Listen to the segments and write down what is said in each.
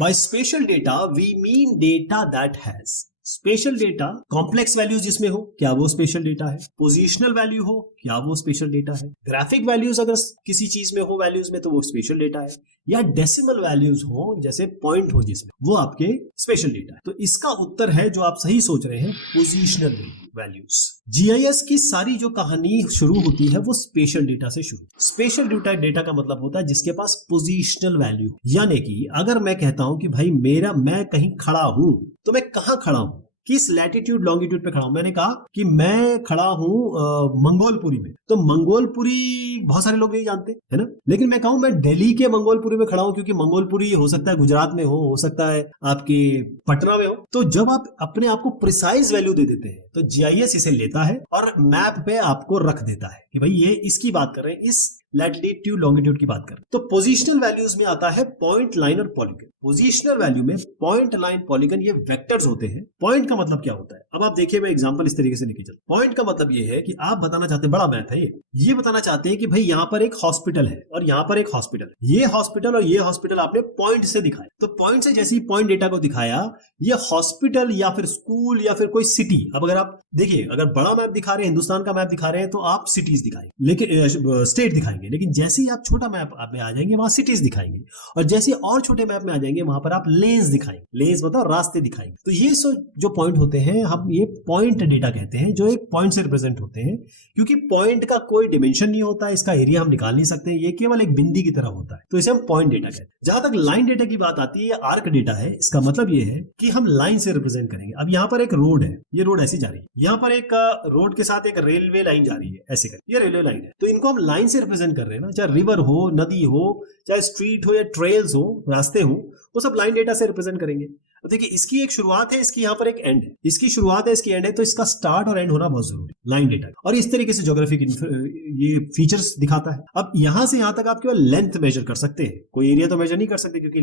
Bye spatial data we mean data that has spatial data, complex values जिसमें हो, क्या वो स्पेशल डेटा है? पोजिशनल वैल्यू हो, क्या वो स्पेशल डेटा है? ग्राफिक वैल्यूज अगर किसी चीज में हो वैल्यूज में, तो वो स्पेशल डेटा है। या डेसिमल वैल्यूज हो, जैसे पॉइंट हो जिसमें, वो आपके स्पेशल डेटा है। तो इसका उत्तर है, जो आप सही सोच रहे हैं, पोजिशनल वैल्यूज। जीआईएस की सारी जो कहानी शुरू होती है वो स्पेशल डेटा से शुरू। स्पेशल डेटा का मतलब होता है जिसके पास पोजिशनल वैल्यू, यानी कि अगर मैं कहता हूं कि भाई मैं कहीं खड़ा हूं, तो मैं कहां खड़ा हूं, किस लैटिट्यूड लॉन्गिट्यूड पे खड़ा हूं। मैंने कहा कि मैं खड़ा हूं मंगोलपुरी में, तो मंगोलपुरी बहुत सारे लोग नहीं जानते, है ना। लेकिन मैं कहूं मैं दिल्ली के मंगोलपुरी में खड़ा हूं, क्योंकि मंगोलपुरी हो सकता है गुजरात में हो सकता है आपके पटना में हो। तो जब आप अपने आप को प्रिसाइज वैल्यू दे देते हैं, तो जीआईएस इसे लेता है और मैप पे आपको रख देता है कि भाई ये इसकी बात कर रहे हैं, इस लैटिट्यूड लॉन्गिट्यूड की बात कर रहे हैं। तो पोजिशनल वैल्यूज में आता है पॉइंट, लाइन और पॉलीगन। पोजिशनल वैल्यू में पॉइंट, लाइन, पॉलीगन ये वेक्टर्स होते हैं। पॉइंट का मतलब क्या होता है, अब आप देखिए, मैं एग्जांपल इस तरीके से लेके चलता हूं। पॉइंट का मतलब ये है कि आप बताना चाहते हैं, बड़ा मैथ है ये बताना चाहते हैं कि भाई यहाँ पर एक हॉस्पिटल है और यहाँ पर एक हॉस्पिटल, ये हॉस्पिटल और ये हॉस्पिटल आपने पॉइंट से दिखाया। तो पॉइंट से जैसे ही पॉइंट डेटा को दिखाया, ये हॉस्पिटल या फिर स्कूल या फिर कोई सिटी, अब अगर आप देखिए, अगर बड़ा मैप दिखा रहे हैं, हिंदुस्तान का मैप दिखा रहे हैं, तो आप सिटीज दिखाएंगे, लेकिन स्टेट दिखाएंगे। लेकिन जैसे ही आप छोटा मैप में आ जाएंगे, वहां सिटीज दिखाएंगे, और जैसे और छोटे मैप में आ जाएंगे, वहां पर आप लेन्स दिखाएंगे। लेन्स मतलब रास्ते दिखाएंगे। तो ये जो पॉइंट होते हैं, हम ये पॉइंट डेटा कहते हैं, जो एक पॉइंट से रिप्रेजेंट होते हैं। क्योंकि पॉइंट का कोई डिमेंशन नहीं होता, इसका एरिया हम निकाल नहीं सकते, ये केवल एक बिंदी की तरह होता है, तो इसे हम पॉइंट डेटा कहते हैं। जहां तक लाइन डेटा की बात आती है, आर्क डेटा है। इसका मतलब ये है कि हम लाइन से रिप्रेजेंट करेंगे। अब यहाँ पर एक रोड है, ये रोड ऐसी जा रही है, यहाँ पर एक रोड के साथ एक रेलवे लाइन जा रही है, ऐसे कर, ये रेलवे लाइन है। तो इनको हम लाइन से रिप्रेजेंट कर रहे हैं ना, चाहे रिवर हो, नदी हो, चाहे स्ट्रीट हो या ट्रेल्स हो, रास्ते हो, वो सब लाइन डेटा से रिप्रेजेंट करेंगे। तो देखिए, इसकी एक शुरुआत है, इसकी यहाँ पर एक एंड है, इसकी शुरुआत है, इसकी एंड है, तो इसका स्टार्ट और एंड होना बहुत जरूरी है लाइन डेटा। और इस तरीके से ज्योग्राफिक ये फीचर्स दिखाता है। अब यहां से यहां तक आप केवल लेंथ मेजर कर सकते हैं, कोई एरिया तो मेजर नहीं कर सकते, क्योंकि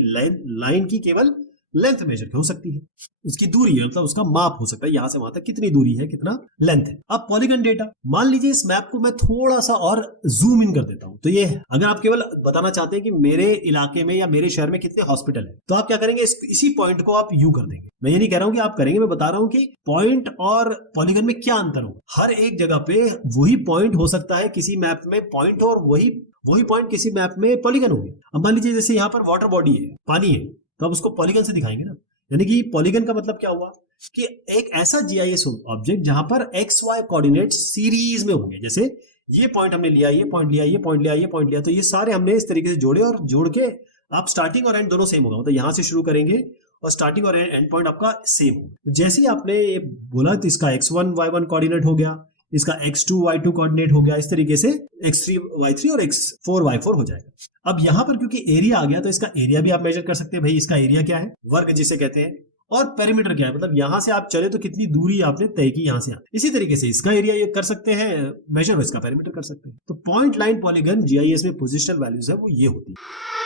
लाइन की केवल लेंथ मेजर हो सकती है, उसकी दूरी है, मतलब उसका माप हो सकता है, यहां से वहां तक कितनी दूरी है, कितना लेंथ है। अब पॉलीगन डेटा, मान लीजिए इस मैप को मैं थोड़ा सा और जूम इन कर देता हूं, तो ये अगर आप केवल बताना चाहते हैं कि मेरे इलाके में या मेरे शहर में कितने हॉस्पिटल है, तो आप क्या करेंगे, इसी पॉइंट को आप यू कर देंगे। मैं ये नहीं कह रहा हूं कि आप करेंगे, मैं बता रहा हूं कि पॉइंट और पॉलीगन में क्या अंतर हो। हर एक जगह पे वही पॉइंट हो सकता है, किसी मैप में पॉइंट हो, और वही पॉइंट किसी मैप में पॉलीगन हो गया। अब मान लीजिए जैसे यहाँ पर वाटर बॉडी है, पानी है, तो अब उसको पॉलीगन से दिखाएंगे ना। यानी कि पॉलीगन का मतलब क्या हुआ कि एक ऐसा जीआईएस ऑब्जेक्ट जहां पर एक्स वाई कोऑर्डिनेट सीरीज में होंगे। जैसे ये पॉइंट हमने लिया, ये पॉइंट लिया, ये पॉइंट लिया, ये पॉइंट लिया, तो ये सारे हमने इस तरीके से जोड़े, और जोड़ के आप स्टार्टिंग और एंड दोनों सेम होगा, मतलब यहां से शुरू करेंगे और स्टार्टिंग और एंड पॉइंट आपका सेम होगा। जैसे ही आपने ये बोला, तो इसका x1 y1 कोऑर्डिनेट हो गया, इसका x2 y2 कोऑर्डिनेट हो गया, इस तरीके से x3 y3 और x4 y4 हो जाएगा। अब यहां पर क्योंकि एरिया आ गया, तो इसका एरिया भी आप मेजर कर सकते हैं। भाई इसका एरिया क्या है, वर्ग जिसे कहते हैं, और पेरीमीटर क्या है, मतलब यहां से आप चले तो कितनी दूरी आपने तय की यहां से यहां। इसी तरीके से इसका एरिया ये कर सकते हैं मेजर, इसका पेरीमीटर कर सकते हैं। तो पॉइंट, लाइन, पॉलीगन जीआईएस में पोजिशनल वैल्यूज है, वो ये होती है।